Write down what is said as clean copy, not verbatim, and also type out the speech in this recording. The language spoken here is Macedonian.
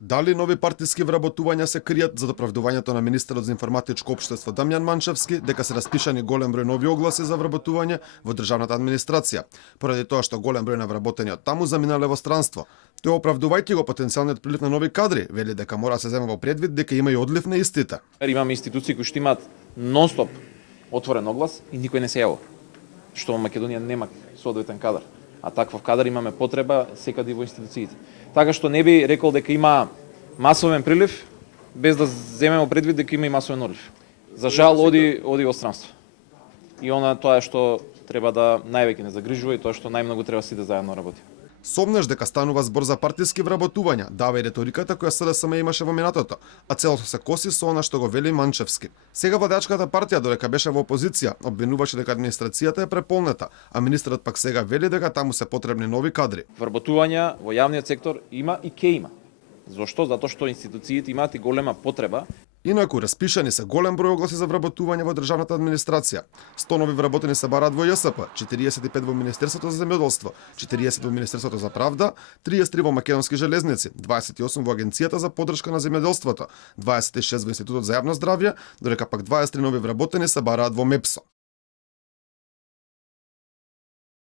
Дали нови партиски вработувања се кријат за оправдувањето на министерот за информатичко општество Дамјан Манчевски дека се распишани голем број нови огласи за вработување во државната администрација, поради тоа што голем број на вработени од таму заминале во странство. Тој оправдувајќи го потенцијалниот прилив на нови кадри, вели дека мора да се зема во предвид дека има и одлив на истите. Имаме институции кои што имаат нон-стоп отворен оглас и никој не се јавува. Што во Македонија нема соодветен кадар, а таков кадар имаме потреба секаде во институциите. Така што не би рекол дека има масовен прилив без да земеме предвид дека има и масовен одлив. За жал оди во странство. И тоа е што треба да највеќе не загрижува и тоа што најмногу треба сите заедно работи. Сомнеш дека станува збор за партиски вработувања, дава и риториката која СДСМ имаше во минатото, а целото се коси со она што го вели Манчевски. Сега владеачката партија, додека беше во опозиција, обвинуваше дека администрацијата е преполнета, а министерот пак сега вели дека таму се потребни нови кадри. Вработувања во јавниот сектор има и ке има. Зошто? Затоа што институциите имаат и голема потреба. Инаку, распишани се голем број огласи за вработување во државната администрација. 100 нови вработени се бараат во ЈСП, 45 во Министерството за земјоделство, 40 во Министерството за правда, 33 во Македонски железници, 28 во Агенцијата за поддршка на земјоделството, 26 во Институтот за јавно здравје, додека пак 23 нови вработени се бараат во МЕПСО.